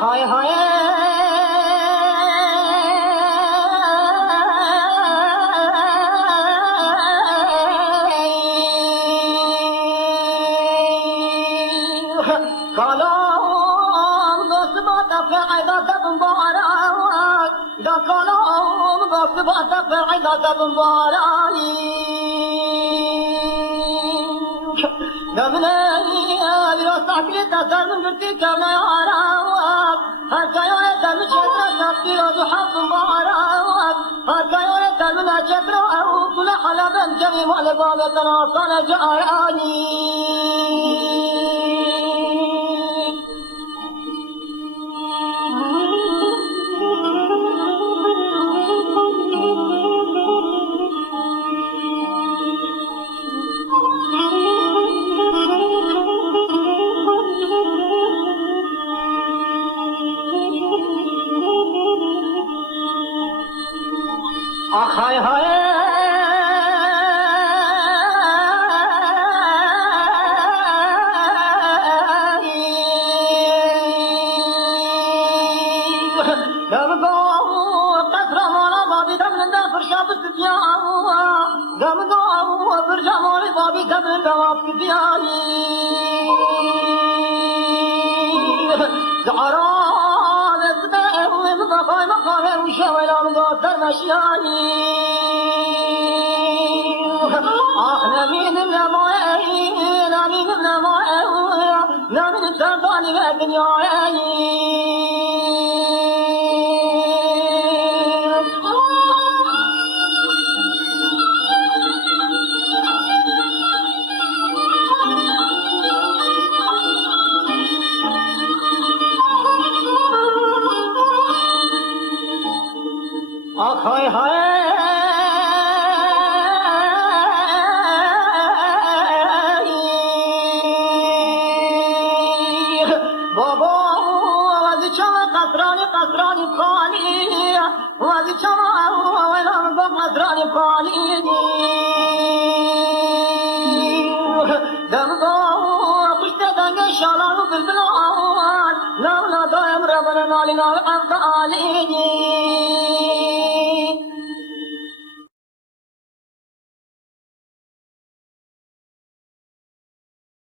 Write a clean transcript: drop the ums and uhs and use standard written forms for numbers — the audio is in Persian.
های های کلام دوست با تفعیدات بمباران دا کلام دوست با تفعیدات بمبارانی دمنی بیرو ساکری تسر من گرتی کمه آرام هر کایون دم چتر شفتی رو حب بمباران هر کایون دم چتر او کل حلبن کمی مال باب تناصل جارانی های های دمدو قطرمانا بابی دمنده فرشا بستیانا دمدو فرشامالی بابی دمنده واسطیانی زعران اسمه مقام مقام وشوالان دوستر مشیانی نمین نموئی نمین نموئی نمین سردانی به دنیایی های های بابا وزی چما قصرانی خالی وزی چما اولام با قصرانی خالی دمگا پشت دنگ شالانو بلبلان لولا دایم ربنا نالی نال افضالی